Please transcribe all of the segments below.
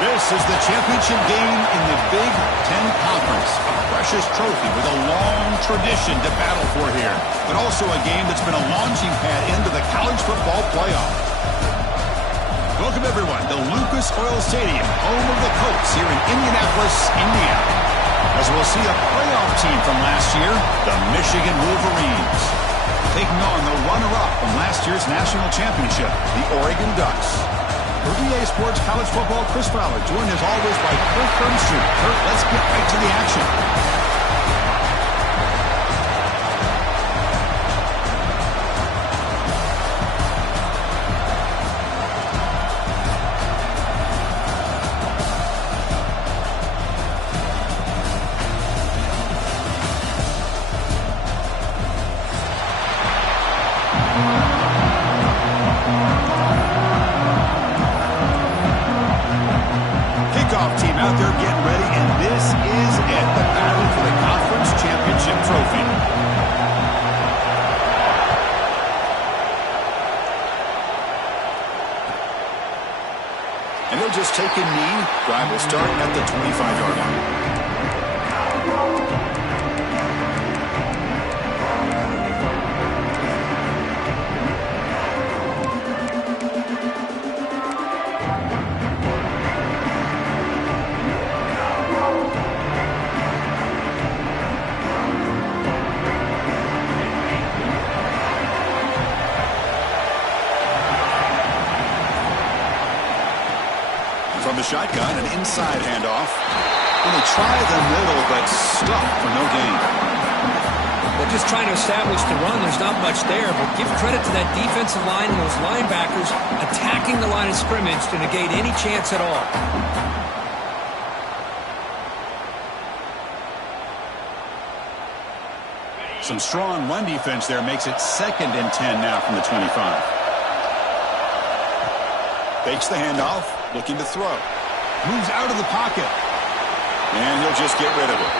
This is the championship game in the Big Ten Conference. A precious trophy with a long tradition to battle for here, but also a game that's been a launching pad into the college football playoff. Welcome, everyone, to Lucas Oil Stadium, home of the Colts here in Indianapolis, Indiana. As we'll see a playoff team from last year, the Michigan Wolverines, taking on the runner-up from last year's national championship, the Oregon Ducks. For EA Sports College Football, Chris Fowler, joined as always by Kurt Bernstein. Kurt, let's get right to the action. Team out there getting ready, and this is it, the battle for the conference championship trophy. And they'll just take a knee. Drive will start at the 25-yard line. From the shotgun, an inside handoff. And they try the middle, but stuck for no gain. They're just trying to establish the run. There's not much there, but give credit to that defensive line and those linebackers attacking the line of scrimmage to negate any chance at all. Some strong run defense there makes it 2nd and 10 now from the 25. Fakes the handoff, looking to throw. Moves out of the pocket. And he'll just get rid of it.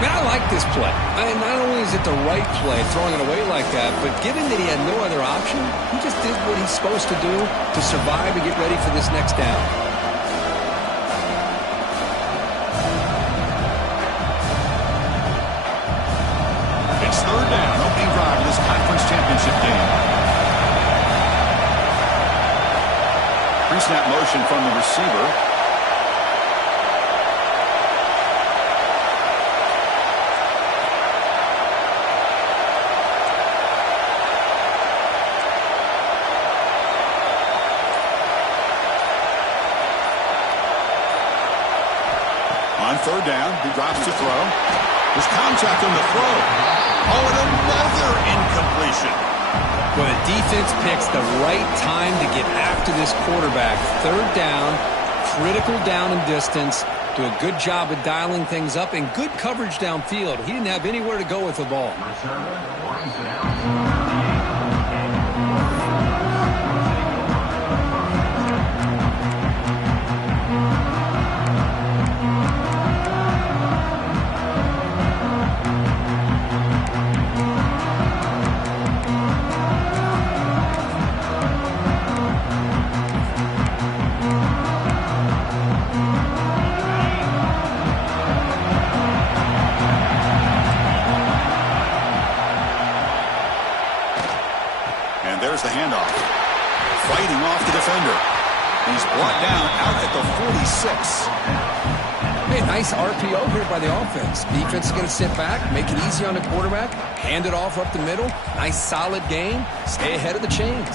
Man, I like this play. Not only is it the right play, throwing it away like that, but given that he had no other option, he just did what he's supposed to do to survive and get ready for this next down. It's 3rd down, opening drive of this conference championship game. Pre-snap motion from the receiver. On 3rd down, he drops to throw. There's contact on the throw. Oh, and another incompletion. Well, the defense picks the right time to get after this quarterback. 3rd down, critical down and distance. Do a good job of dialing things up and good coverage downfield. He didn't have anywhere to go with the ball. There's the handoff. Fighting off the defender. He's brought down out at the 46. Hey, nice RPO here by the offense. Defense is going to sit back, make it easy on the quarterback, hand it off up the middle. Nice solid game. Stay ahead of the chains.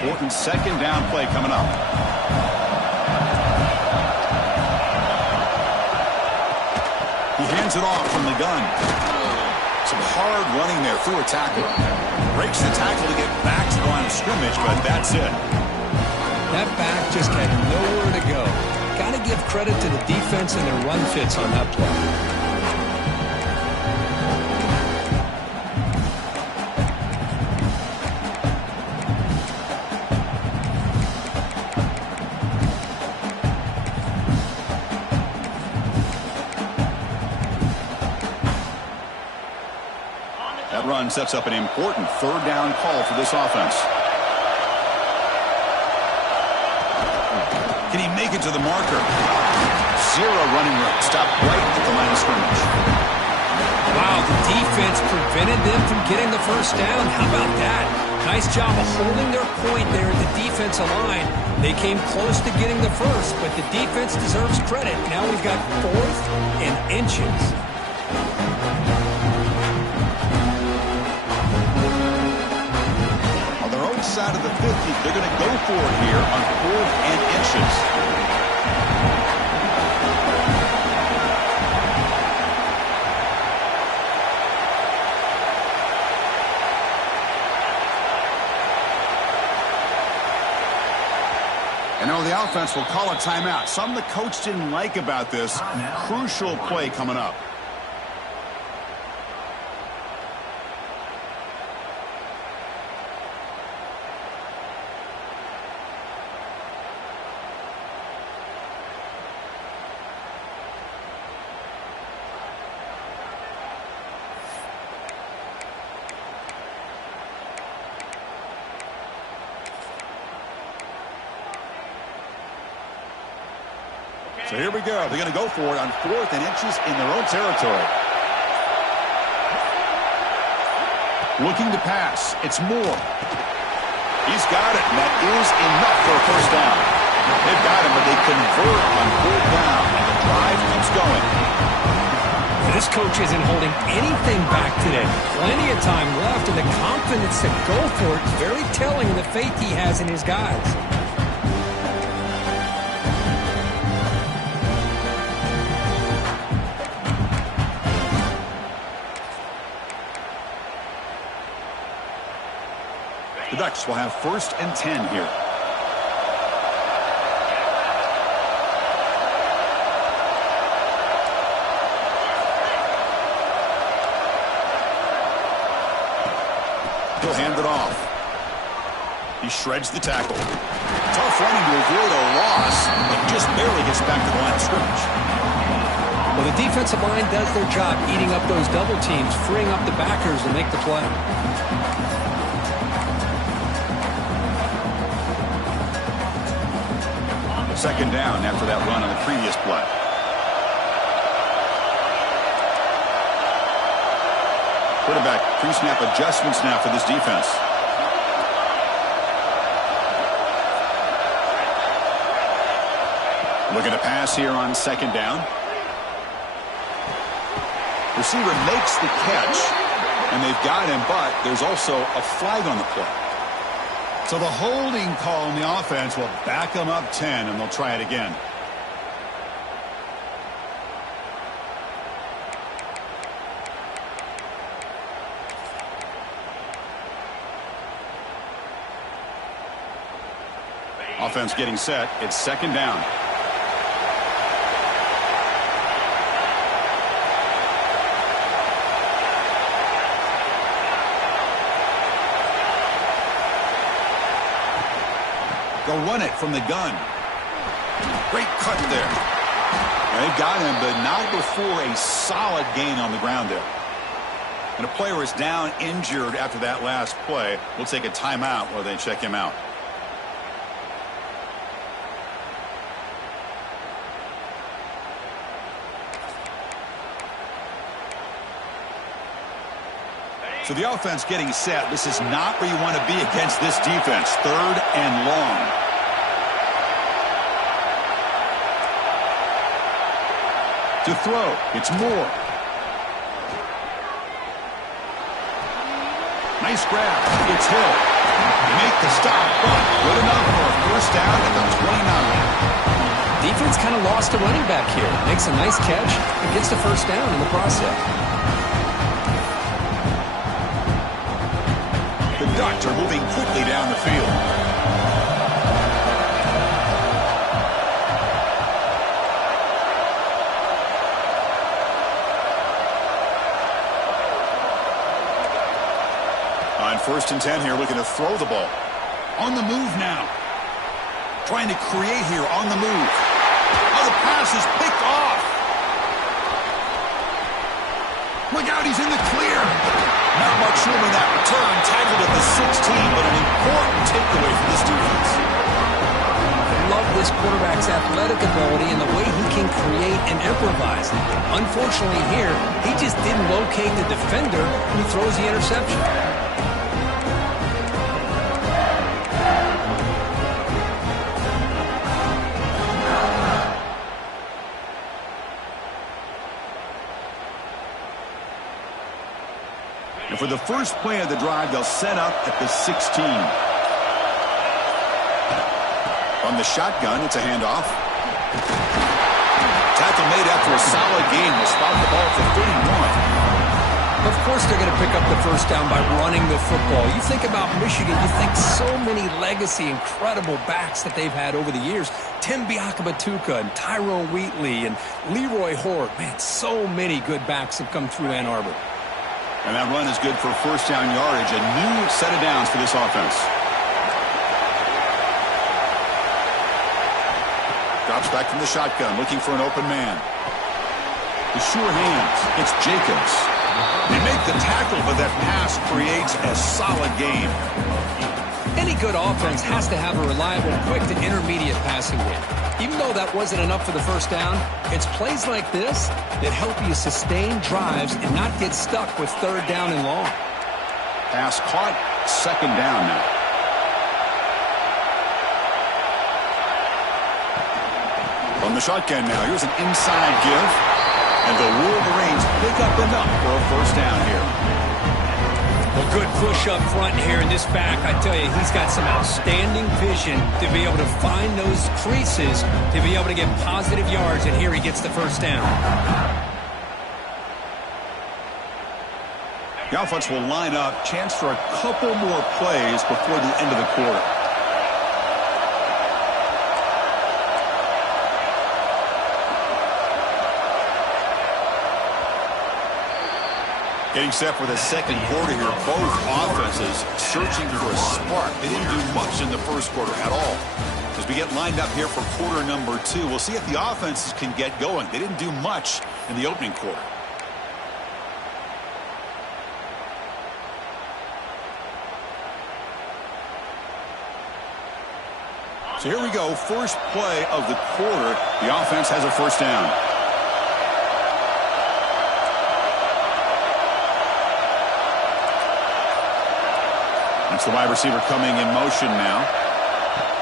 Important 2nd down play coming up. He hands it off from the gun. Some hard running there through a tackle. Breaks the tackle to get back scrimmage, but that's it. That back just had nowhere to go. Got to give credit to the defense and their run fits on that play. That run sets up an important third down call for this offense. Can he make it to the marker? Zero running room. Stopped right at the line of scrimmage. Wow, the defense prevented them from getting the first down. How about that? Nice job of holding their point there at the defensive line. They came close to getting the first, but the defense deserves credit. Now we've got 4th and inches. Out of the 50, they're going to go for it here on 4th and inches. And now the offense will call a timeout. Something the coach didn't like about this. Crucial play coming up. So here we go. They're going to go for it on 4th and inches in their own territory. Looking to pass. It's Moore. He's got it, and that is enough for a first down. They've got him, but they convert on 4th down, and the drive keeps going. This coach isn't holding anything back today. Plenty of time left, and the confidence to go for it is very telling of the faith he has in his guys. The Ducks will have 1st and 10 here. He'll hand it off. He shreds the tackle. Tough running to avoid a loss, but just barely gets back to the line of scrimmage. Well, the defensive line does their job eating up those double teams, freeing up the backers to make the play. Second down after that run on the previous play. Quarterback pre-snap adjustments now for this defense. Looking to pass here on 2nd down. Receiver makes the catch, and they've got him, but there's also a flag on the play. So the holding call on the offense will back them up 10, and they'll try it again. Offense getting set. It's 2nd down. They'll run it from the gun. Great cut there. They've got him, but not before a solid gain on the ground there. And a player is down injured after that last play. We'll take a timeout while they check him out. So the offense getting set. This is not where you want to be against this defense. 3rd and long. To throw, it's Moore. Nice grab. It's Hill. They make the stop, but good enough for a first down at the 29. Defense kind of lost a running back here. Makes a nice catch and gets the first down in the process. Ducks are moving quickly down the field. On 1st and 10 here, looking to throw the ball. On the move now. Trying to create here on the move. Oh, the pass is picked off. Look out, he's in the clear. Not much room in that return. Tackled at the 16, but an important takeaway for this defense. I love this quarterback's athletic ability and the way he can create and improvise. Unfortunately here, he just didn't locate the defender who throws the interception. For the first play of the drive, they'll set up at the 16. On the shotgun, it's a handoff. Tackle made after a solid game. Will spot the ball for 31. Of course they're going to pick up the first down by running the football. You think about Michigan, you think so many legacy, incredible backs that they've had over the years. Tim Biakabatuka and Tyrone Wheatley and Leroy Hort. Man, so many good backs have come through Ann Arbor. And that run is good for first down yardage. A new set of downs for this offense. Drops back from the shotgun, looking for an open man. The sure hands. It's Jacobs. They make the tackle, but that pass creates a solid game. Any good offense has to have a reliable, quick to intermediate passing game. Even though that wasn't enough for the first down, it's plays like this that help you sustain drives and not get stuck with 3rd down and long. Pass caught, 2nd down now. From the shotgun now, here's an inside give. And the Wolverines pick up enough for a first down here. Well, good push up front here in this back. I tell you, he's got some outstanding vision to be able to find those creases, to be able to get positive yards, and here he gets the first down. The offense will line up. Chance for a couple more plays before the end of the quarter. Getting set for the second quarter here. Both offenses searching for a spark. They didn't do much in the first quarter at all. As we get lined up here for quarter number 2, we'll see if the offenses can get going. They didn't do much in the opening quarter. So here we go. First play of the quarter. The offense has a first down. It's the wide receiver coming in motion now.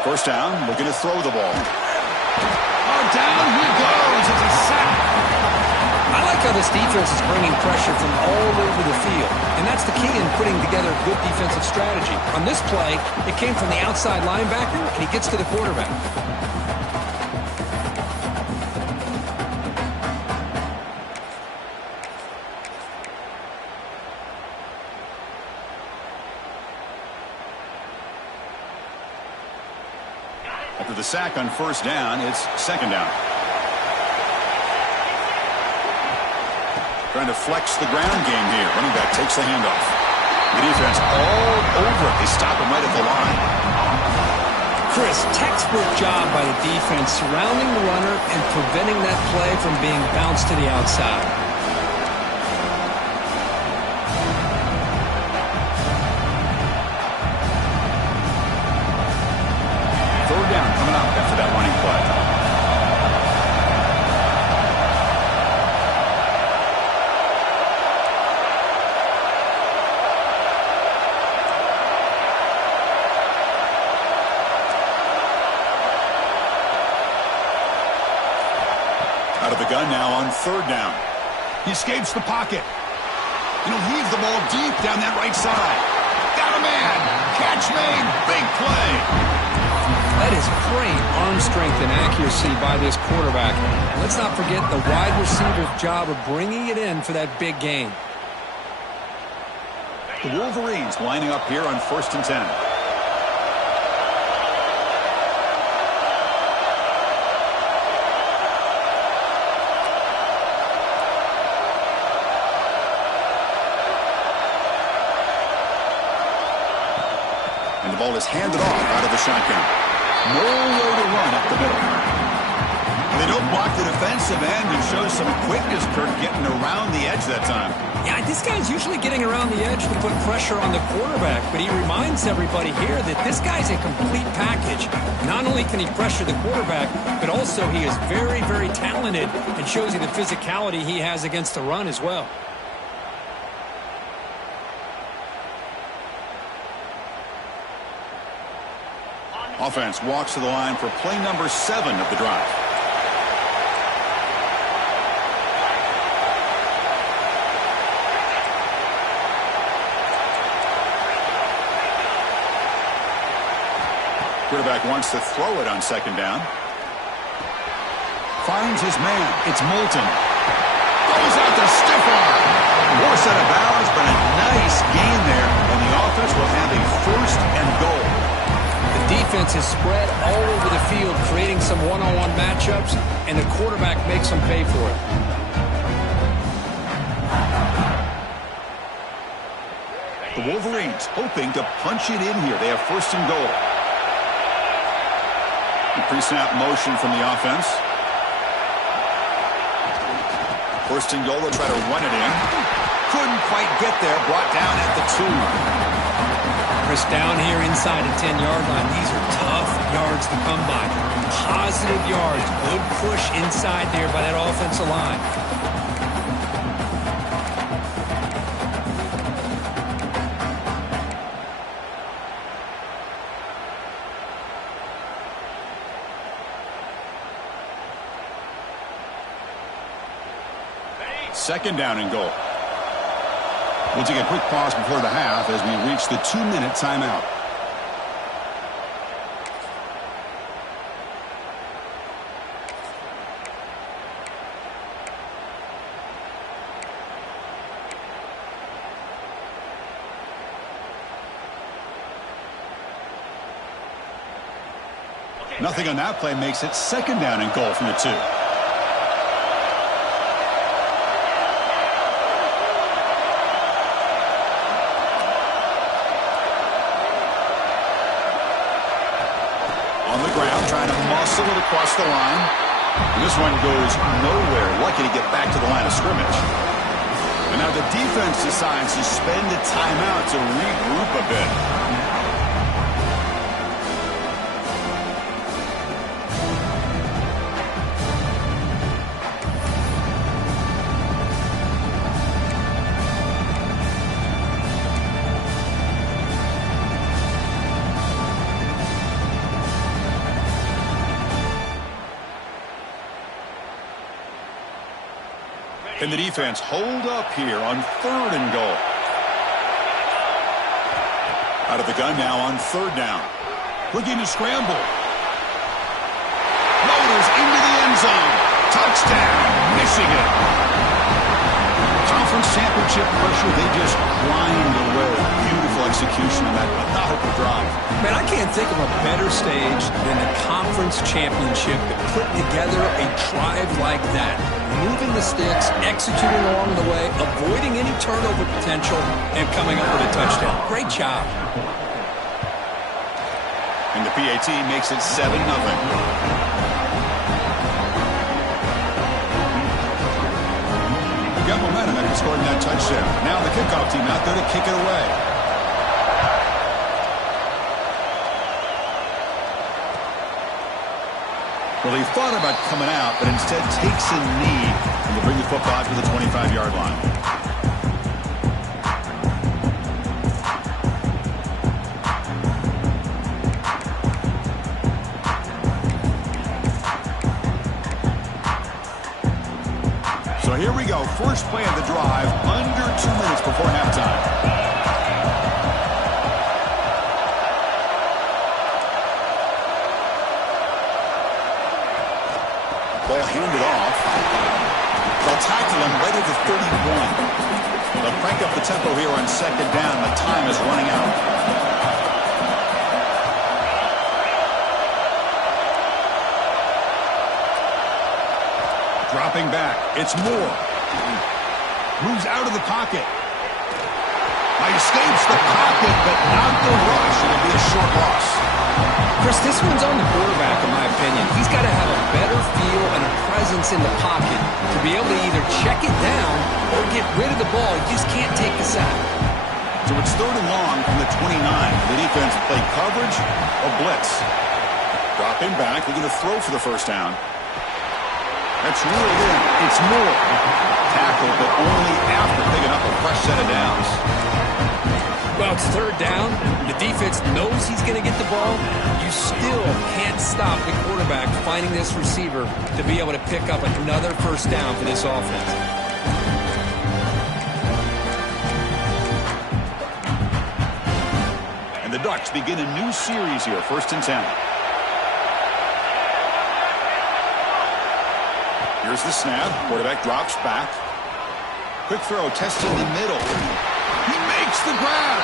First down, looking to throw the ball. Oh, down he goes. It's a sack. I like how this defense is bringing pressure from all over the field. And that's the key in putting together a good defensive strategy. On this play, it came from the outside linebacker, and he gets to the quarterback. After the sack on first down, it's 2nd down. Trying to flex the ground game here. Running back takes the handoff. The defense all over it. They stop him right at the line. Chris, textbook job by the defense surrounding the runner and preventing that play from being bounced to the outside. After that running play. Out of the gun now on 3rd down. He escapes the pocket. And he'll heave the ball deep down that right side. Got a man. Catch made. Big play. That is great arm strength and accuracy by this quarterback. And let's not forget the wide receiver's job of bringing it in for that big game. The Wolverines lining up here on 1st and 10. And the ball is handed off out of the shotgun. Nowhere to run up the middle. They don't block the defensive end and show some quickness, Kirk, getting around the edge that time. Yeah, this guy's usually getting around the edge to put pressure on the quarterback, but he reminds everybody here that this guy's a complete package. Not only can he pressure the quarterback, but also he is very, very talented and shows you the physicality he has against the run as well. Offense walks to the line for play number 7 of the drive. Quarterback wants to throw it on 2nd down. Finds his man. It's Moulton. Goes out to stiff arm. More set of bounds, but a nice gain there. And the offense will have a 1st and goal. The defense is spread all over the field, creating some one-on-one matchups, and the quarterback makes them pay for it. The Wolverines hoping to punch it in here. They have 1st and goal. Pre-snap motion from the offense. 1st and goal, they'll try to run it in. Couldn't quite get there. Brought down at the 2. Chris, down here inside the 10-yard line, these are tough yards to come by. Positive yards. Good push inside there by that offensive line. Second down and goal. We'll take a quick pause before the half as we reach the 2-minute timeout. Nothing on that play makes it 2nd down and goal from the 2. Trying to muscle it across the line. And this one goes nowhere. Lucky to get back to the line of scrimmage. And now the defense decides to spend a timeout to regroup a bit. And the defense hold up here on 3rd and goal. Out of the gun now on 3rd down. Looking to scramble. Motors into the end zone. Touchdown, Michigan. Conference championship pressure, they just grind away. Beautiful execution on that methodical drive. Man, I can't think of a better stage than the conference championship to put together a drive like that. Moving the sticks, executing along the way, avoiding any turnover potential, and coming up with a touchdown. Great job. And the PAT makes it 7-0. Got momentum after scoring that touchdown. Now the kickoff team out there to kick it away. Well, he thought about coming out, but instead takes a knee and will bring the football out to the 25-yard line. So here we go. First play of the drive, under 2 minutes before halftime. Ball handed off. They'll tackle him right at the 31. They'll crank up the tempo here on second down. The time is running out. Dropping back. It's Moore. Moves out of the pocket. Escapes the pocket, but not the rush. It'll be a short loss. Chris, this one's on the quarterback, in my opinion. He's got to have a better feel and a presence in the pocket to be able to either check it down or get rid of the ball. You just can't take the sack. So it's 3rd and long from the 29. The defense play coverage or blitz. Dropping back. They're going to throw for the first down. That's reeled in. It's Moore. Tackle, but only after picking up a fresh set of downs. Well, it's 3rd down. The defense knows he's going to get the ball. You still can't stop the quarterback finding this receiver to be able to pick up another first down for this offense. And the Ducks begin a new series here, 1st and 10. Here's the snap. Quarterback drops back. Quick throw, testing the middle. He makes the grab.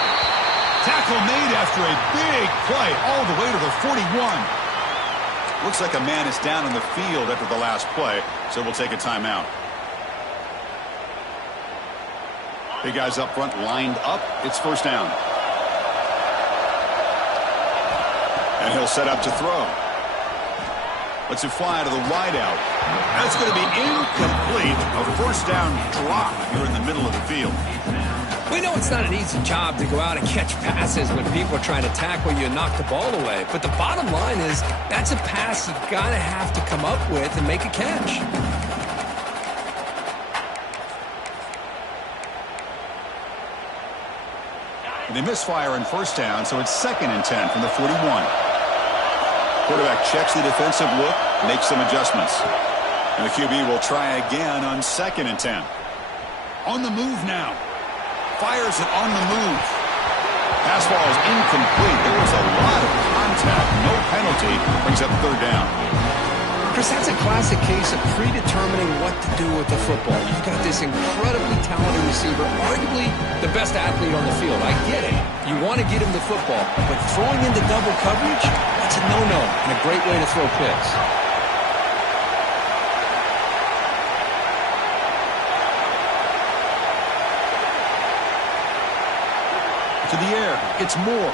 Tackle made after a big play all the way to the 41. Looks like a man is down on the field after the last play, so we'll take a timeout. Big guys up front lined up. It's 1st down. And he'll set up to throw. Lets it fly to the wideout. That's going to be incomplete. A 1st down drop here in the middle of the field. We know it's not an easy job to go out and catch passes when people are trying to tackle you and knock the ball away. But the bottom line is that's a pass you got to have to come up with and make a catch. They misfire on 1st down, so it's 2nd and 10 from the 41. Quarterback checks the defensive look, makes some adjustments. And the QB will try again on 2nd and 10. On the move now. Fires it on the move. Pass ball is incomplete. There was a lot of contact. No penalty. Brings up 3rd down. Chris, that's a classic case of predetermining what to do with the football. You've got this incredibly talented receiver, arguably the best athlete on the field. I get it. You want to get him the football, but throwing into double coverage, that's a no-no and a great way to throw picks. To the air, it's Moore.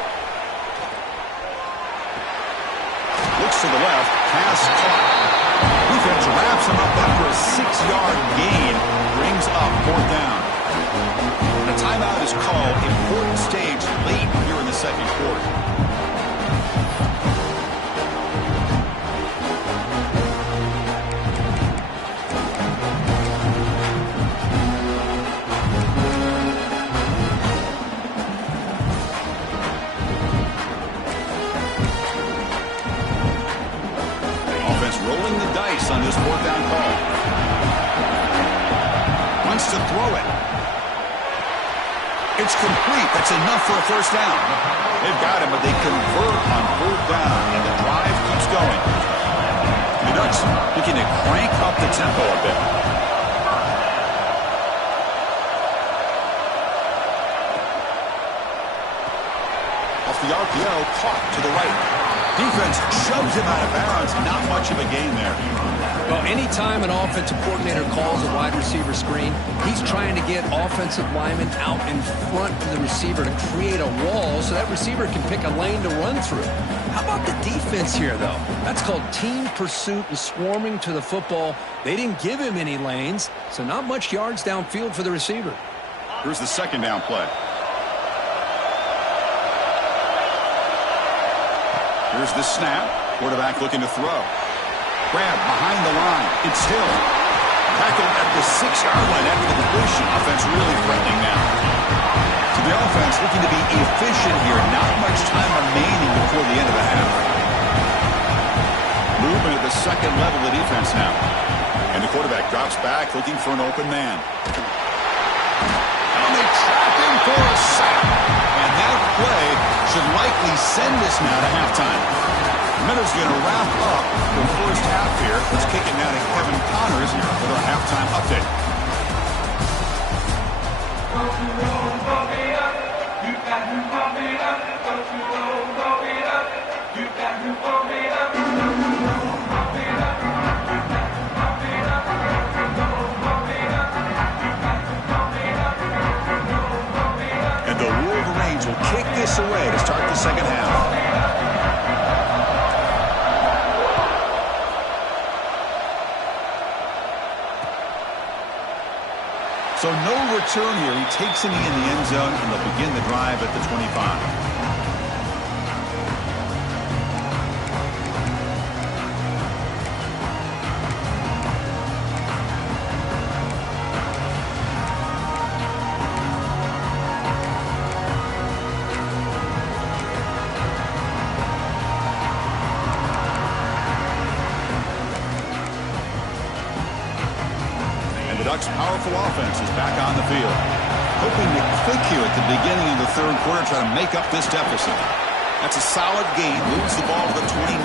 Looks to the left, pass caught. Defense wraps him up after a 6-yard gain, brings up 4th down. A timeout is called, important stage late here in the 2nd quarter. Rolling the dice on this 4th down call. Wants to throw it. It's complete. That's enough for a 1st down. They've got him, but they convert on 4th down, and the drive keeps going. The Ducks looking to crank up the tempo a bit. Off the RPO, caught to the right. Defense shoves him out of bounds. Not much of a gain there. Well, anytime an offensive coordinator calls a wide receiver screen, he's trying to get offensive linemen out in front of the receiver to create a wall so that receiver can pick a lane to run through. How about the defense here, though? That's called team pursuit and swarming to the football. They didn't give him any lanes, so not much yards downfield for the receiver. Here's the 2nd down play. Here's the snap. Quarterback looking to throw. Grab behind the line. It's Hill. Tackled at the 6-yard line after the completion. Offense really threatening now. So the offense looking to be efficient here. Not much time remaining before the end of the half. Movement at the 2nd level of defense now. And the quarterback drops back looking for an open man. And they trap him for a sack. And that play should likely send us now to halftime. Minutes going to wrap up the 1st half here. Let's kick it now to Kevin Connors with our halftime update. And the Wolverines will kick this away to start the second half. So no return here. He takes it in the end zone, and they'll begin the drive at the 25. Ducks' powerful offense is back on the field. Hoping to click here at the beginning of the third quarter, try to make up this deficit. That's a solid gain. Moves the ball to the 29.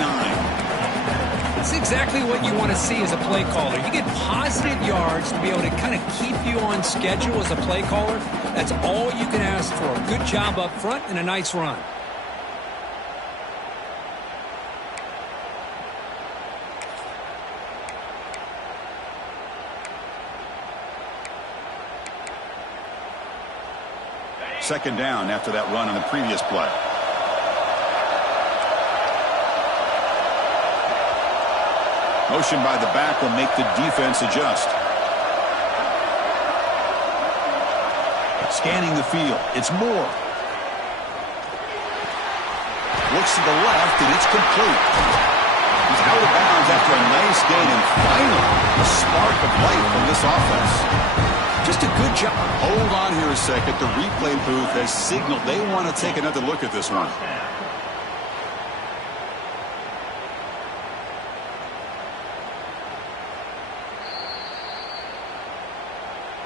That's exactly what you want to see as a play caller. You get positive yards to be able to kind of keep you on schedule as a play caller. That's all you can ask for. A good job up front and a nice run. Second down after that run on the previous play. Motion by the back will make the defense adjust. Scanning the field. It's Moore. Looks to the left, and it's complete. He's out of bounds after a nice gain, and finally a spark of life from this offense. Just a good job. Hold on here a second. The replay booth has signaled they want to take another look at this one.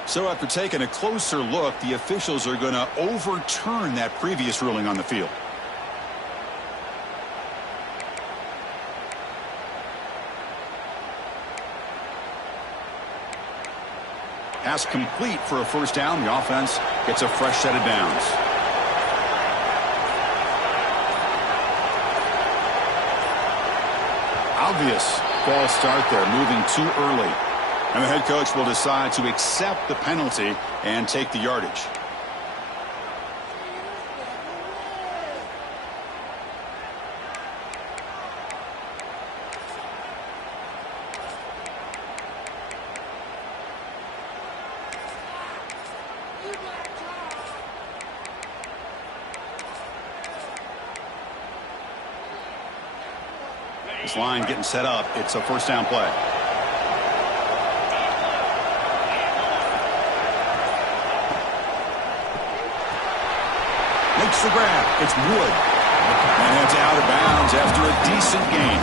So after taking a closer look, the officials are going to overturn that previous ruling on the field. Pass complete for a first down. The offense gets a fresh set of downs. Obvious false start there, moving too early. And the head coach will decide to accept the penalty and take the yardage. This line getting set up. It's a first down play. Makes the grab. It's Wood. And it's out of bounds after a decent gain.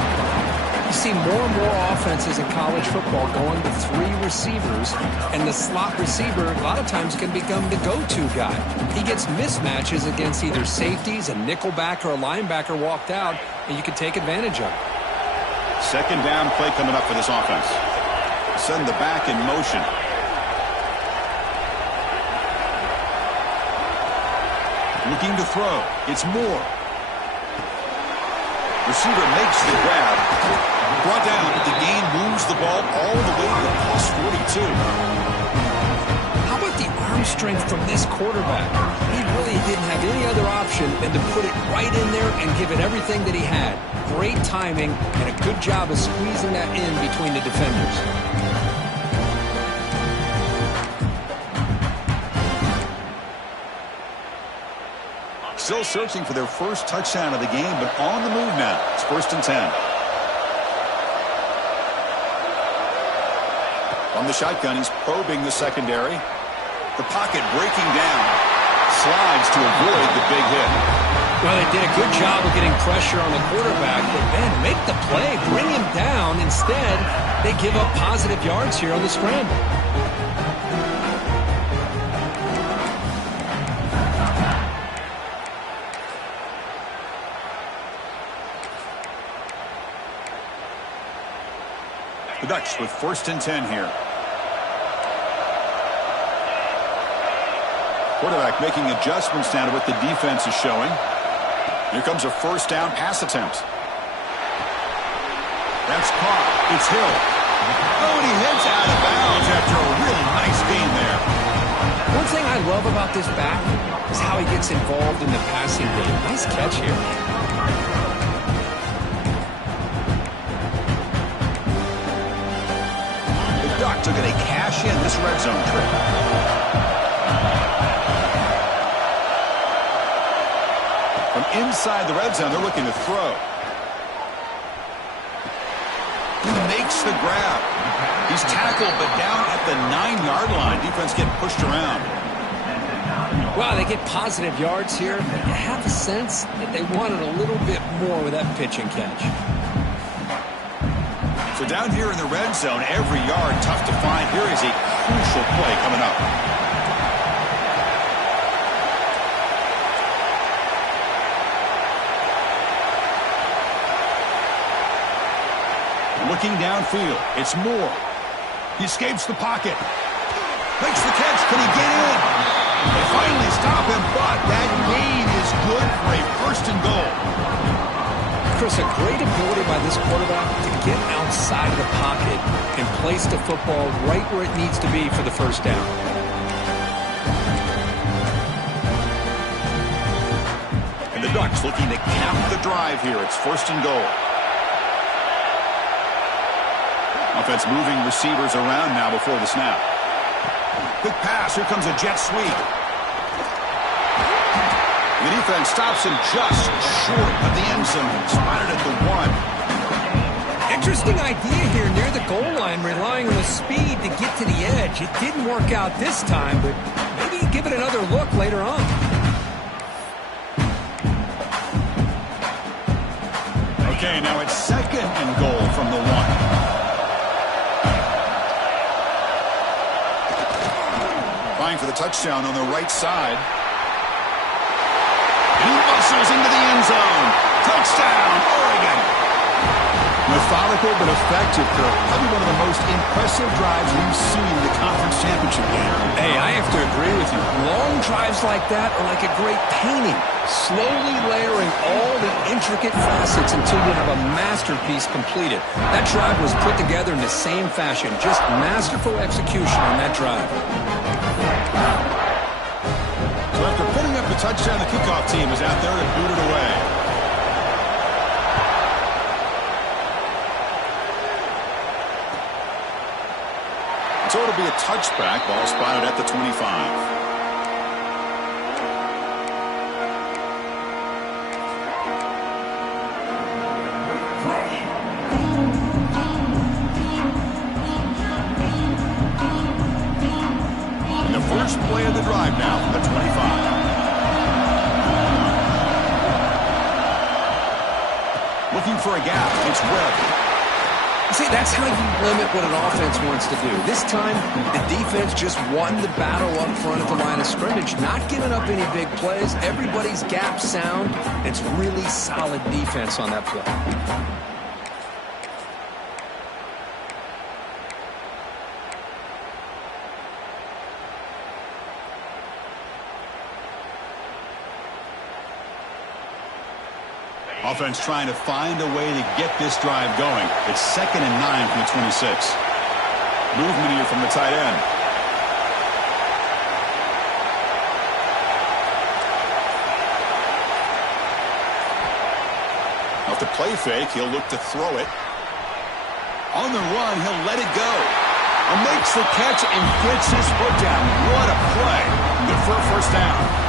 You see more and more offenses in college football going to three receivers, and the slot receiver a lot of times can become the go-to guy. He gets mismatches against either safeties, a nickelback, or a linebacker walked out, and you can take advantage of it. Second down play coming up for this offense. Send the back in motion. Looking to throw. It's Moore. Receiver makes the grab. Brought down, but the gain moves the ball all the way to the plus 42. How about the arm strength from this quarterback? He really didn't have any other option than to put it right in there and give it everything that he had. Great timing and a good job of squeezing that in between the defenders. Still searching for their first touchdown of the game, but on the move now. It's 1st and 10. From the shotgun, he's probing the secondary. The pocket breaking down. Slides to avoid the big hit. Well, they did a good job of getting pressure on the quarterback, but then make the play, bring him down. Instead, they give up positive yards here on the scramble. The Ducks with 1st and 10 here. Quarterback making adjustments now to what the defense is showing. Here comes a first down pass attempt. That's caught. It's Hill. Oh, and he heads out of bounds after a really nice gain there. One thing I love about this back is how he gets involved in the passing game. Nice catch here. The Ducks are going to cash in this red zone trip. From inside the red zone, they're looking to throw. He makes the grab. He's tackled, but down at the 9-yard line. Defense getting pushed around. Wow, they get positive yards here. You have a sense that they wanted a little bit more with that pitch and catch. So down here in the red zone, every yard tough to find. Here is a crucial play coming up. Looking downfield, it's Moore. He escapes the pocket. Makes the catch. Can he get in? They finally stop him, but that gain is good for a first and goal. Chris, a great ability by this quarterback to get outside of the pocket and place the football right where it needs to be for the first down. And the Ducks looking to cap the drive here. It's first and goal. Offense moving receivers around now before the snap. Quick pass. Here comes a jet sweep. The defense stops him just short of the end zone. Spotted at the 1. Interesting idea here near the goal line, relying on the speed to get to the edge. It didn't work out this time, but maybe give it another look later on. Okay, now it's second and goal from the 1. For the touchdown on the right side. And he muscles into the end zone. Touchdown, Oregon. Methodical but effective, Kirk. Probably one of the most impressive drives we've seen in the conference championship game. Hey, I have to agree with you. Long drives like that are like a great painting. Slowly layering all the intricate facets until you have a masterpiece completed. That drive was put together in the same fashion. Just masterful execution on that drive. So after putting up the touchdown, the kickoff team is out there and booted away. So it'll be a touchback. Ball spotted at the 25. First play of the drive now from the 25. Looking for a gap. It's Webb. See, that's how you limit what an offense wants to do. This time, the defense just won the battle up front at the line of scrimmage, not giving up any big plays. Everybody's gap sound. It's really solid defense on that play. Offense trying to find a way to get this drive going. It's second and 9 from the 26. Movement here from the tight end. Off the play fake, he'll look to throw it. On the run, he'll let it go. And makes the catch and gets his foot down. What a play. Good for a first down.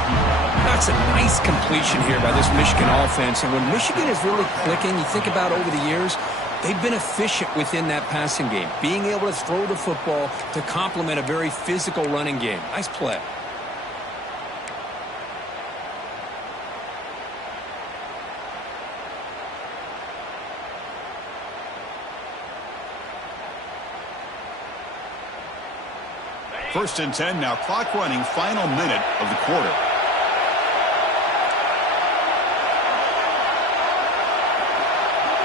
That's a nice completion here by this Michigan offense. And when Michigan is really clicking, you think about over the years, they've been efficient within that passing game, being able to throw the football to complement a very physical running game. Nice play. First and 10 now. Clock running, final minute of the quarter.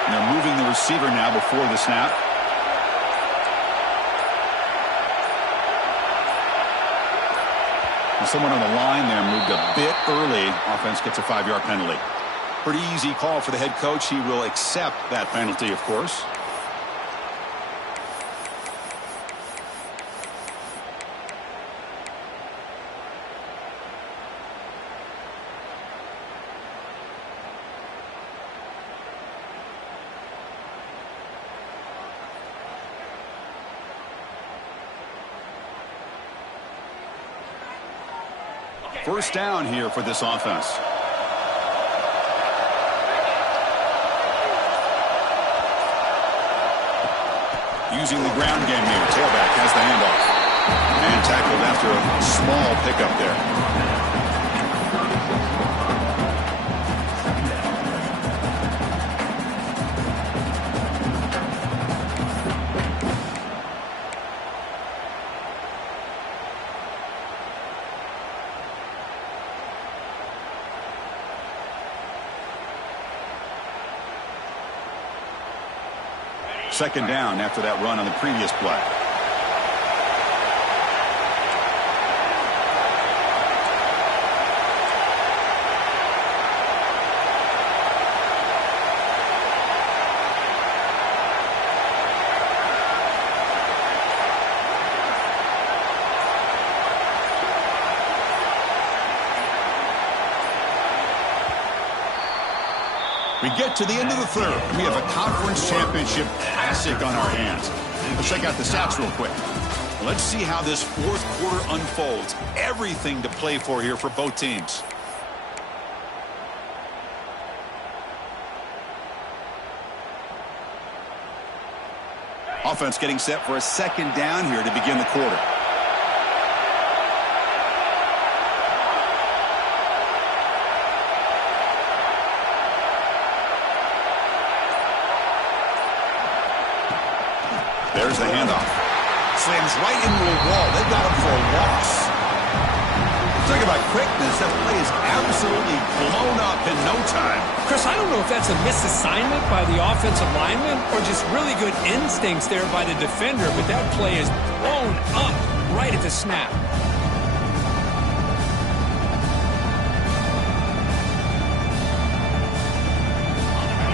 And they're moving the receiver now before the snap. Someone on the line there moved a bit early. Offense gets a 5-yard penalty. Pretty easy call for the head coach. He will accept that penalty, of course. First down here for this offense. Using the ground game here. Tailback has the handoff. And tackled after a small pickup there. Second down after that run on the previous play. We get to the end of the third. We have a conference championship classic on our hands. Let's check out the stats real quick. Let's see how this fourth quarter unfolds. Everything to play for here for both teams. Offense getting set for a second down here to begin the quarter. There's the handoff. Slams right into a wall. They've got him for a loss. Talk about quickness. That play is absolutely blown up in no time. Chris, I don't know if that's a misassignment by the offensive lineman or just really good instincts there by the defender, but that play is blown up right at the snap.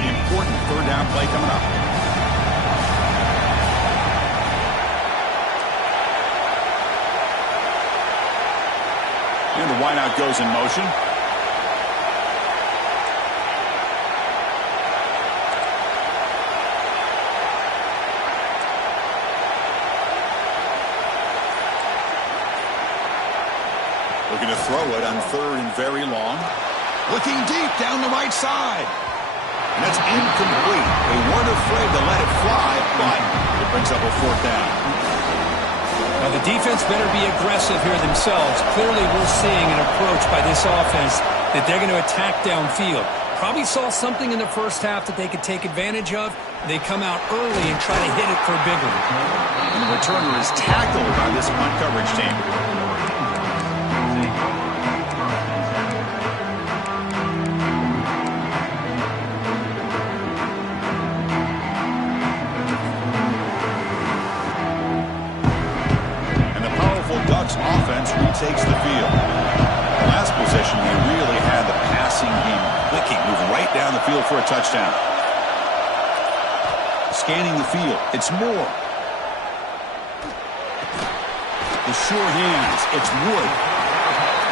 The important third down play coming up. And the wideout goes in motion. Looking to throw it on third and very long. Looking deep down the right side. And that's incomplete. They weren't afraid to let it fly, but it brings up a fourth down. Now, the defense better be aggressive here themselves. Clearly, we're seeing an approach by this offense that they're going to attack downfield. Probably saw something in the first half that they could take advantage of. They come out early and try to hit it for a big one. And the returner is tackled by this punt coverage team. Offense retakes the field. Last possession, they really had the passing game clicking, moving right down the field for a touchdown. Scanning the field, it's Moore. The sure hands, it's Wood.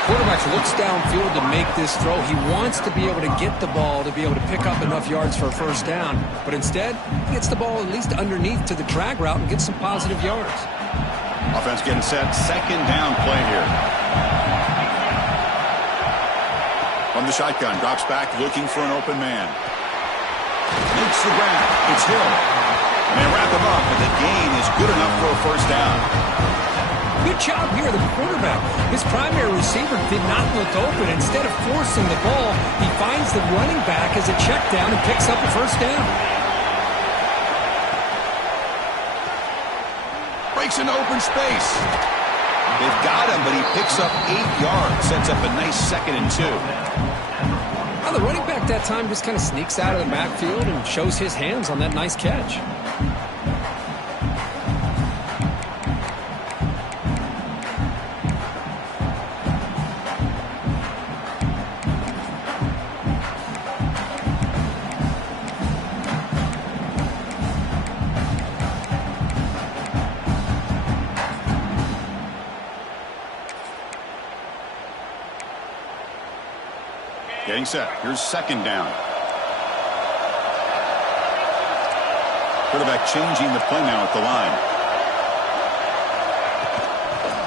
Quarterback looks downfield to make this throw. He wants to be able to get the ball to be able to pick up enough yards for a first down, but instead, he gets the ball at least underneath to the drag route and gets some positive yards. Offense getting set. Second down play here. From the shotgun. Drops back looking for an open man. Makes the grab. It's Hill. And they wrap him up, and the gain is good enough for a first down. Good job here, the quarterback. His primary receiver did not look open. Instead of forcing the ball, he finds the running back as a check down and picks up a first down. Breaks into open space. They've got him, but he picks up 8 yards. Sets up a nice 2nd and 2. Well, the running back that time just kind of sneaks out of the backfield and shows his hands on that nice catch. Getting set. Here's second down. Quarterback changing the play now at the line.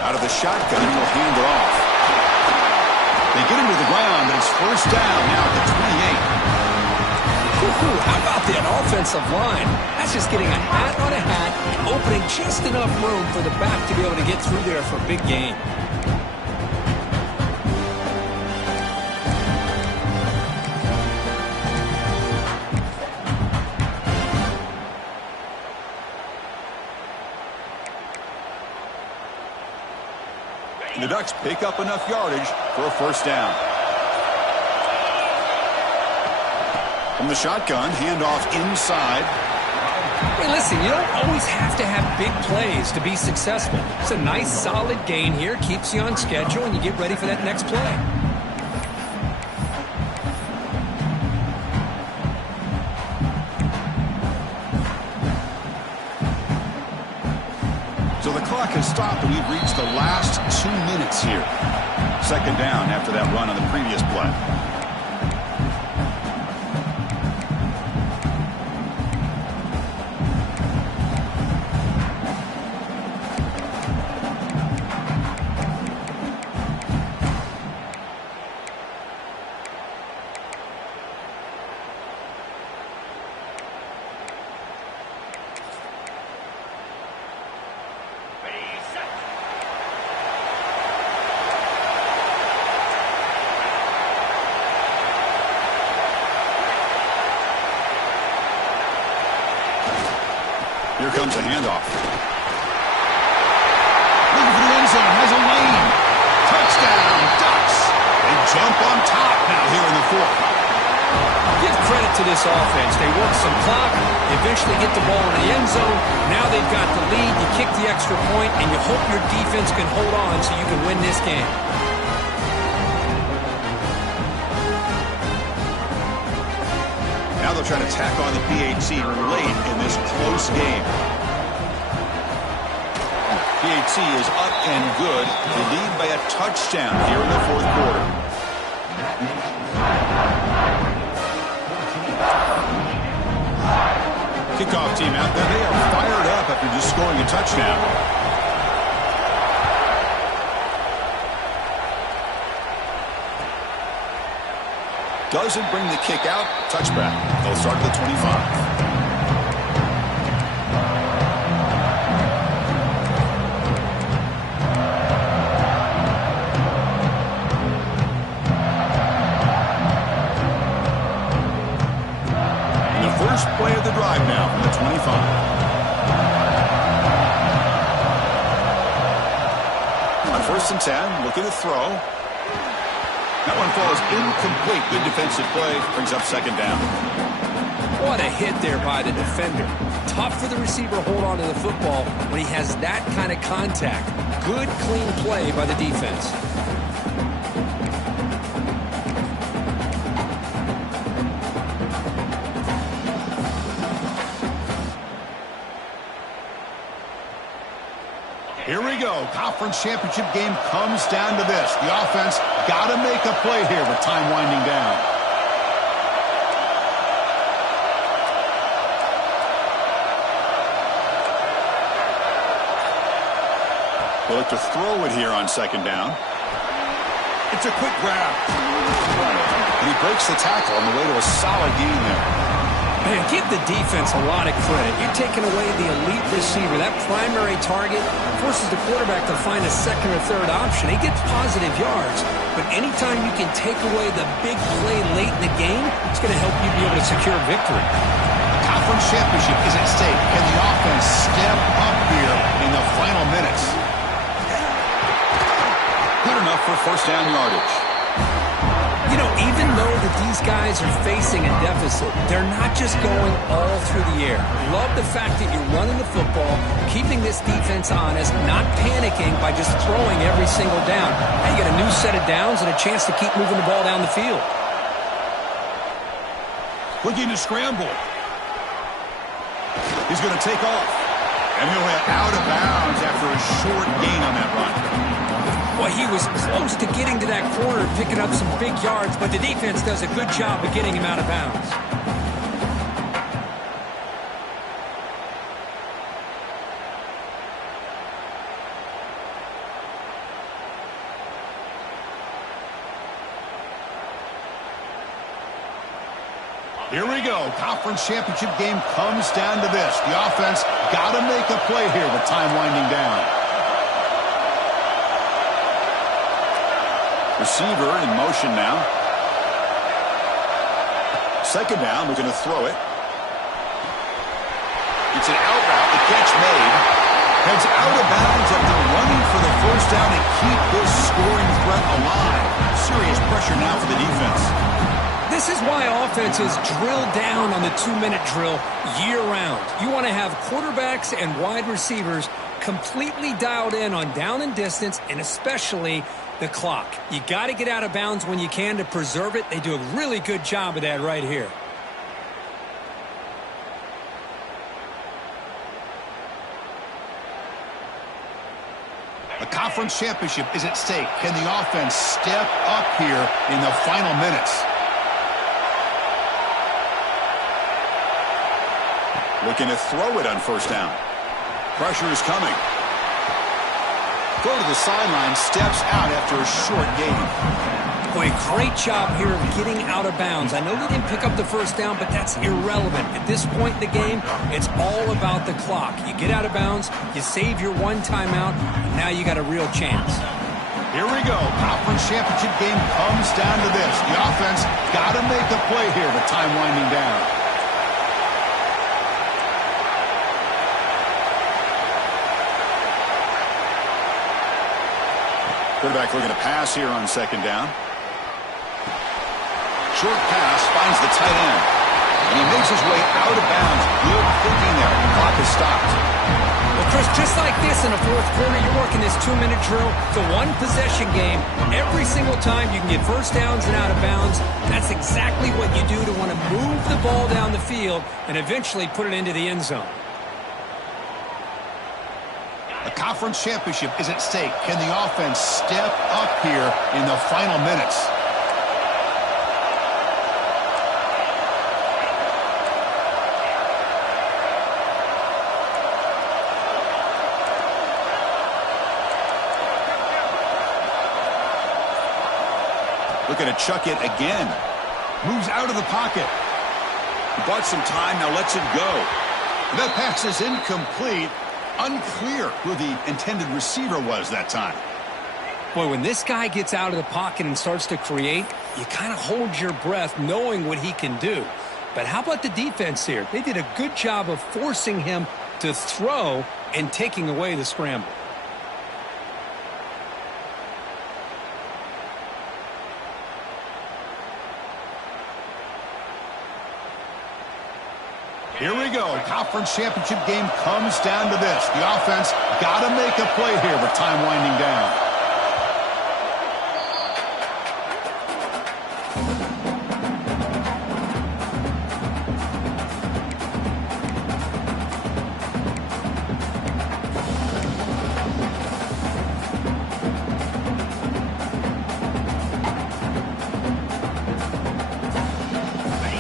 Out of the shotgun, he'll hand it off. They get him to the ground, and it's first down now at the 28. How about that offensive line? That's just getting a hat on a hat, opening just enough room for the back to be able to get through there for a big gain. The Ducks pick up enough yardage for a first down. From the shotgun, handoff inside. Hey, listen, you don't always have to have big plays to be successful. It's a nice, solid gain here, keeps you on schedule, and you get ready for that next play. So the clock has stopped, and we've reached the last 2 minutes here. Second down after that run on the previous play. Here comes a handoff. Looking for the end zone. Has a lane. Touchdown, Ducks. They jump on top now here in the fourth. Give credit to this offense. They work some clock. They eventually get the ball in the end zone. Now they've got the lead. You kick the extra point, and you hope your defense can hold on so you can win this game. Now they'll try to tack on the PAT late in this close game. PAT is up and good. They lead by a touchdown here in the fourth quarter. Kickoff team out there. They are fired up after just scoring a touchdown. Doesn't bring the kick out. Touchback. They'll start at the 25. And the first play of the drive now from the 25. On 1st and 10, looking to throw. That one falls incomplete. Good defensive play. Brings up second down. What a hit there by the defender. Tough for the receiver to hold on to the football when he has that kind of contact. Good, clean play by the defense. Here we go. Conference championship game comes down to this. The offense got to make a play here with time winding down. They'll look to throw it here on second down. It's a quick grab. And he breaks the tackle on the way to a solid gain there. Man, give the defense a lot of credit. You're taking away the elite receiver. That primary target forces the quarterback to find a second or third option. He gets positive yards, but anytime you can take away the big play late in the game, it's going to help you be able to secure victory. The conference championship is at stake. Can the offense step up here in the final minutes? Good enough for first down yardage. You know, even though that these guys are facing a deficit, they're not just going all through the air. Love the fact that you're running the football, keeping this defense honest, not panicking by just throwing every single down. Now you get a new set of downs and a chance to keep moving the ball down the field. Looking to scramble. He's going to take off. And he'll head out of bounds after a short gain on that run. Well, he was close to getting to that corner, picking up some big yards, but the defense does a good job of getting him out of bounds. Here we go. Conference championship game comes down to this. The offense got to make a play here with time winding down. Receiver in motion now. Second down, looking to throw it. It's an out route. The catch made. Heads out of bounds after running for the first down and keep this scoring threat alive. Serious pressure now for the defense. This is why offenses drill down on the 2-minute drill year-round. You want to have quarterbacks and wide receivers completely dialed in on down and distance, and especially the clock. You got to get out of bounds when you can to preserve it. They do a really good job of that right here. A conference championship is at stake. Can the offense step up here in the final minutes? Looking to throw it on first down. Pressure is coming. Go to the sideline, steps out after a short gain. Boy, great job here of getting out of bounds. I know they didn't pick up the first down, but that's irrelevant. At this point in the game, it's all about the clock. You get out of bounds, you save your one timeout, and now you got a real chance. Here we go. Conference championship game comes down to this. The offense got to make a play here with time winding down. Quarterback looking to pass here on second down. Short pass finds the tight end. And he makes his way out of bounds. Good thinking there. The clock is stopped. Well, Chris, just like this in the fourth quarter, you're working this 2-minute drill. It's a one-possession game. Every single time you can get first downs and out of bounds. That's exactly what you do to want to move the ball down the field and eventually put it into the end zone. A conference championship is at stake. Can the offense step up here in the final minutes? Looking to chuck it again. Moves out of the pocket. Bought some time, now lets it go. That pass is incomplete. Unclear who the intended receiver was that time. Boy, when this guy gets out of the pocket and starts to create, you kind of hold your breath knowing what he can do. But how about the defense here? They did a good job of forcing him to throw and taking away the scramble. Here we go. Conference championship game comes down to this. The offense got to make a play here with time winding down.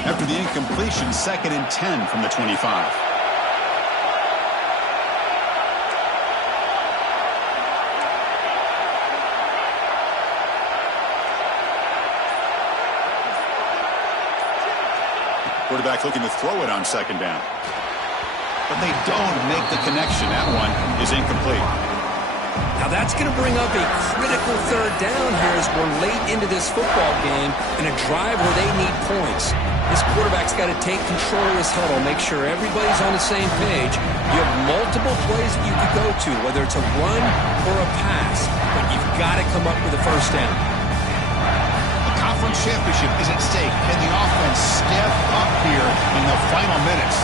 After the incompletion, 2nd and 10 from the 25. Quarterback looking to throw it on second down. But they don't make the connection. That one is incomplete. Now that's going to bring up a critical third down here as we're late into this football game in a drive where they need points. This quarterback's got to take control of this huddle, make sure everybody's on the same page. You have multiple plays that you could go to, whether it's a run or a pass, but you've got to come up with a first down. The conference championship is at stake. Can the offense step up here in the final minutes?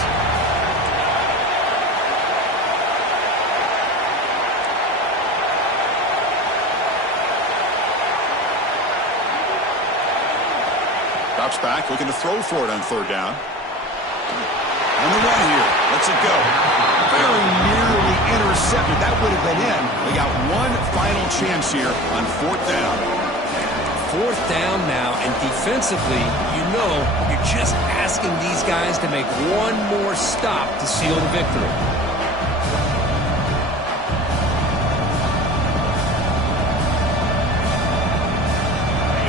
Drops back, looking to throw for it on third down. On the run here, lets it go. Very nearly intercepted. That would have been in. They got one final chance here on 4th down. 4th down now, and defensively, you're just asking these guys to make one more stop to seal the victory.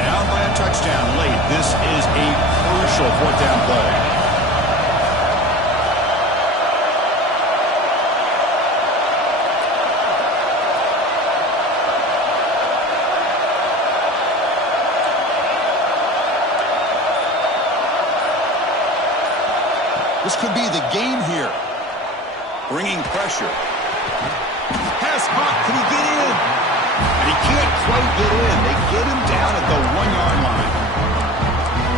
Down by a touchdown late. This is a crucial 4th down play. This could be the game here. Bringing pressure. Pass hot. Can he get in? And he can't quite get in. They get him down at the 1-yard line.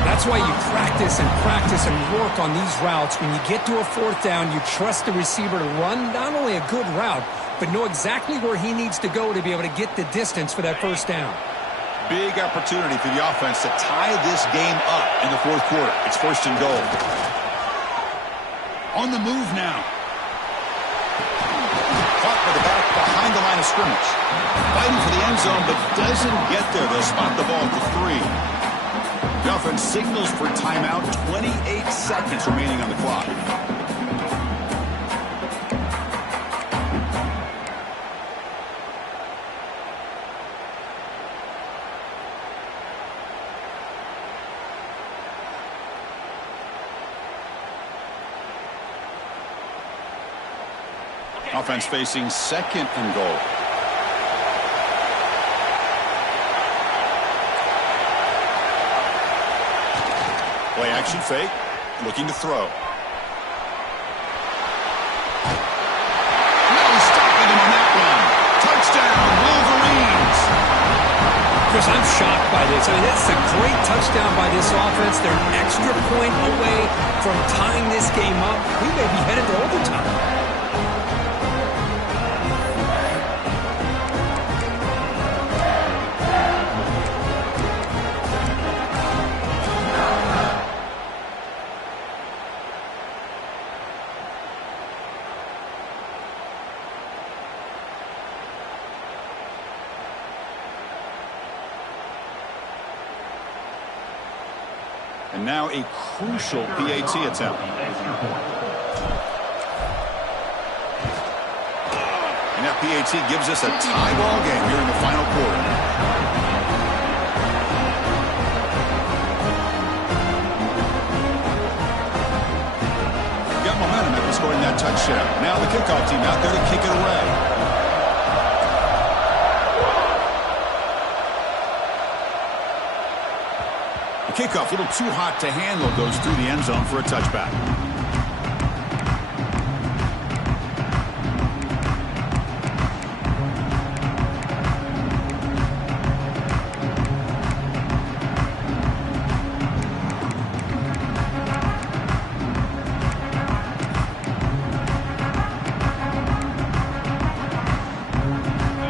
That's why you practice and work on these routes. When you get to a 4th down, you trust the receiver to run not only a good route, but know exactly where he needs to go to be able to get the distance for that 1st down. Big opportunity for the offense to tie this game up in the 4th quarter. It's 1st and goal. On the move now. Caught by the back behind the line of scrimmage. Fighting for the end zone, but doesn't get there. They'll spot the ball at the 3. The offense signals for timeout. 28 seconds remaining on the clock. Offense facing 2nd and goal. Play action fake. Looking to throw. No, he's stopping him on that one. Touchdown, Wolverines. Chris, I'm shocked by this. I mean, it's a great touchdown by this offense. They're an extra point away from tying this game up. We may be headed to overtime. And now a crucial PAT attempt. And that PAT gives us a tie ball game here in the final quarter. Got momentum after scoring that touchdown. Now the kickoff team out there to kick it away. Kickoff a little too hot to handle, goes through the end zone for a touchback.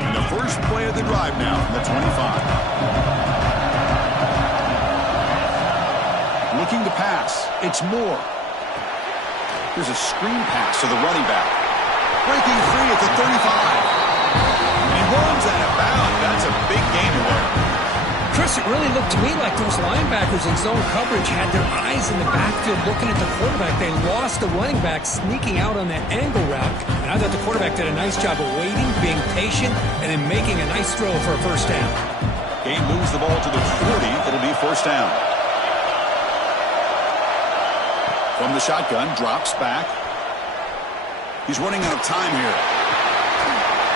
And the first play of the drive now from the 25. Looking to pass. It's Moore. Here's a screen pass to the running back. Breaking free at the 35. And he runs out of bounds. That's a big gain there. Chris, it really looked to me like those linebackers in zone coverage had their eyes in the backfield looking at the quarterback. They lost the running back sneaking out on that angle route. And I thought the quarterback did a nice job of waiting, being patient, and then making a nice throw for a 1st down. Game moves the ball to the 40. It'll be 1st down. From the shotgun, drops back. He's running out of time here.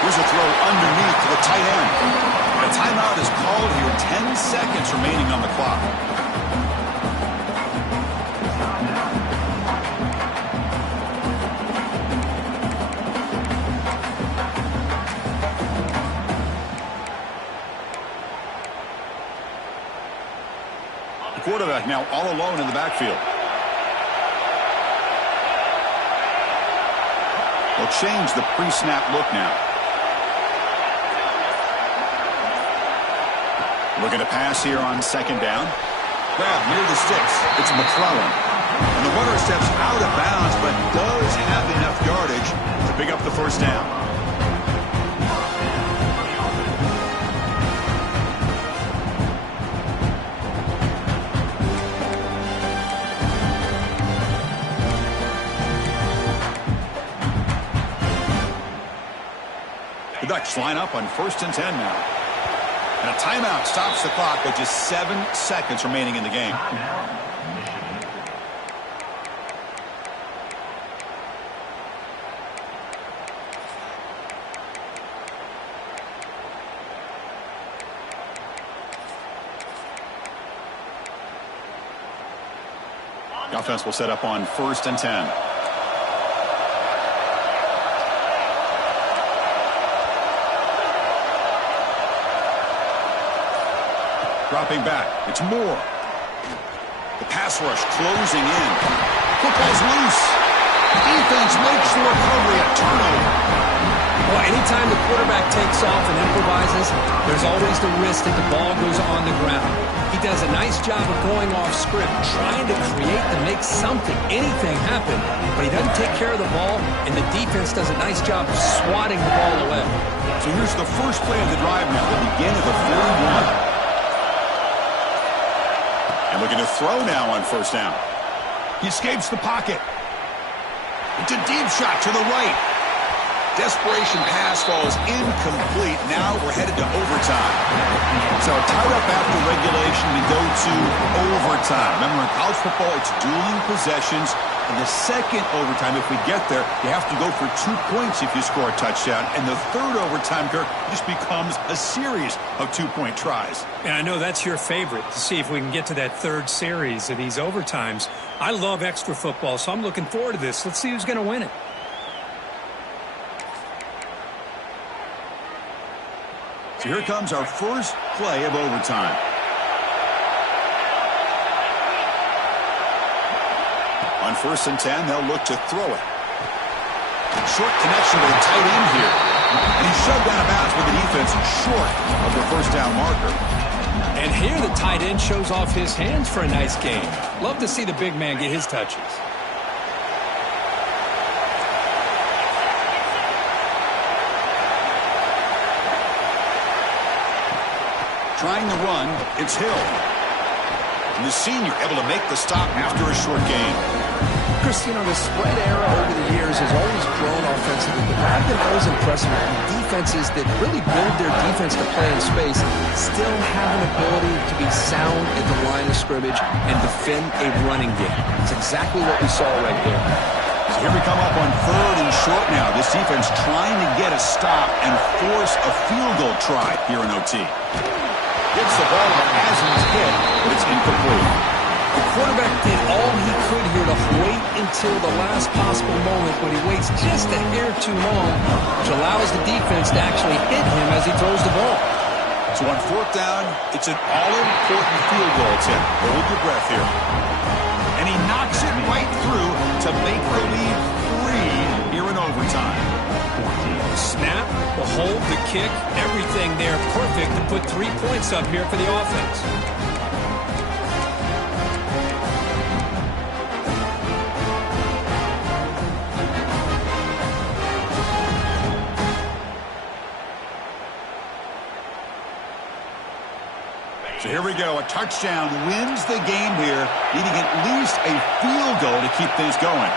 Here's a throw underneath to the tight end. And a timeout is called here. 10 seconds remaining on the clock. The quarterback now all alone in the backfield. They'll change the pre-snap look now. Looking to pass here on 2nd down. Grab near the sticks. It's McClellan. And the runner steps out of bounds, but does have enough yardage to pick up the 1st down. The Ducks line up on 1st and 10 now. And a timeout stops the clock with just 7 seconds remaining in the game. The offense will set up on 1st and 10. Dropping back. It's Moore. The pass rush closing in. Football's loose. Defense makes the recovery a turnover. Well, anytime the quarterback takes off and improvises, there's always the risk that the ball goes on the ground. He does a nice job of going off script, trying to create to make something, anything happen, but he doesn't take care of the ball, and the defense does a nice job of swatting the ball away. So here's the first play of the drive now. They begin at the 41. And looking to throw now on 1st down. He escapes the pocket. It's a deep shot to the right. Desperation pass falls incomplete. Now we're headed to overtime. So tied up after regulation, we go to overtime. Remember, in college football, it's dueling possessions. In the second overtime, if we get there, you have to go for 2 points if you score a touchdown. And the third overtime, Kirk, just becomes a series of 2-point tries. And I know that's your favorite, to see if we can get to that third series of these overtimes. I love extra football, so I'm looking forward to this. Let's see who's going to win it. So here comes our first play of overtime. On 1st and 10, they'll look to throw it. Short connection with a tight end here. And he's shoved out of bounds with the defense short of the 1st down marker. And here the tight end shows off his hands for a nice game. Love to see the big man get his touches. Trying to run, it's Hill. And the senior able to make the stop after a short gain. Chris, the spread era over the years has always grown offensively, but I've been always impressed with defenses that really build their defense to play in space, still have an ability to be sound at the line of scrimmage and defend a running game. It's exactly what we saw right there. So here we come up on 3rd and short now. This defense trying to get a stop and force a field goal try here in OT. Gets the ball up as he's hit, but it's incomplete. The quarterback did all he could here to wait until the last possible moment, but he waits just a hair too long, which allows the defense to actually hit him as he throws the ball. So on 4th down, it's an all-important field goal attempt. Hold your breath here. And he knocks it right through to make the lead 3 here in overtime. Snap, the hold, the kick, everything there perfect to put 3 points up here for the offense. So here we go. A touchdown wins the game here, needing at least a field goal to keep things going.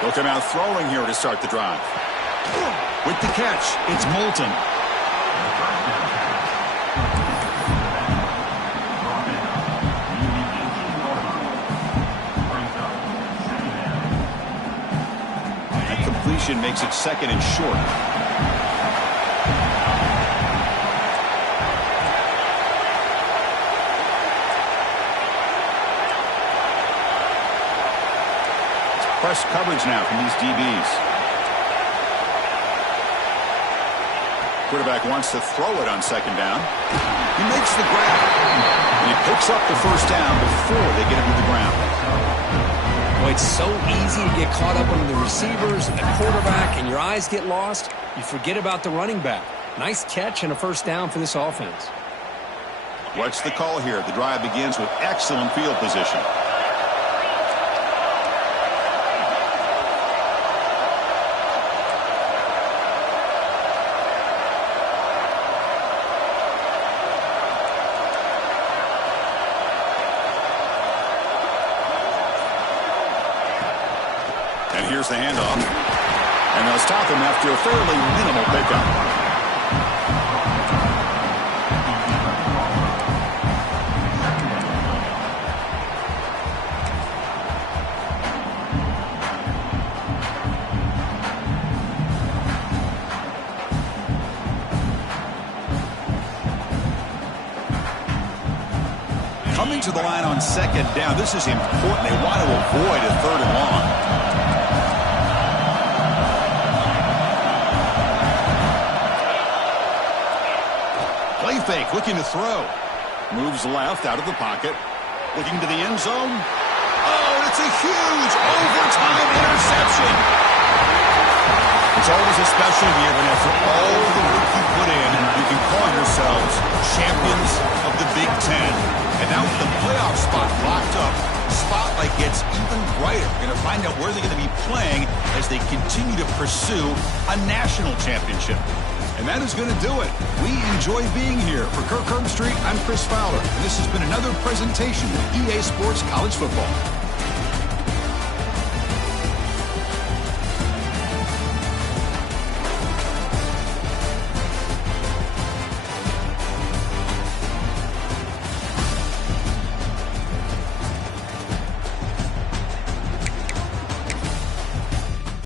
They'll come out throwing here to start the drive. With the catch, it's Moulton. That completion makes it 2nd and short. Press coverage now from these DBs. Quarterback wants to throw it on 2nd down. He makes the grab. And he picks up the 1st down before they get him to the ground. Well, it's so easy to get caught up on the receivers and the quarterback, and your eyes get lost. You forget about the running back. Nice catch and a 1st down for this offense. What's the call here? The drive begins with excellent field position. And here's the handoff. And they'll stop him after a fairly minimal pickup. Coming to the line on second down. This is important. They want to avoid a third and long. Play fake, looking to throw. Moves left out of the pocket. Looking to the end zone. Oh, and it's a huge overtime interception. It's always a special year when after all the work you put in, you can call yourselves champions of the Big Ten. And now with the playoff spot locked up, the spotlight gets even brighter. We're going to find out where they're going to be playing as they continue to pursue a national championship. And that is going to do it. We enjoy being here. For Kirk Herbstreit, I'm Chris Fowler. And this has been another presentation of EA Sports College Football.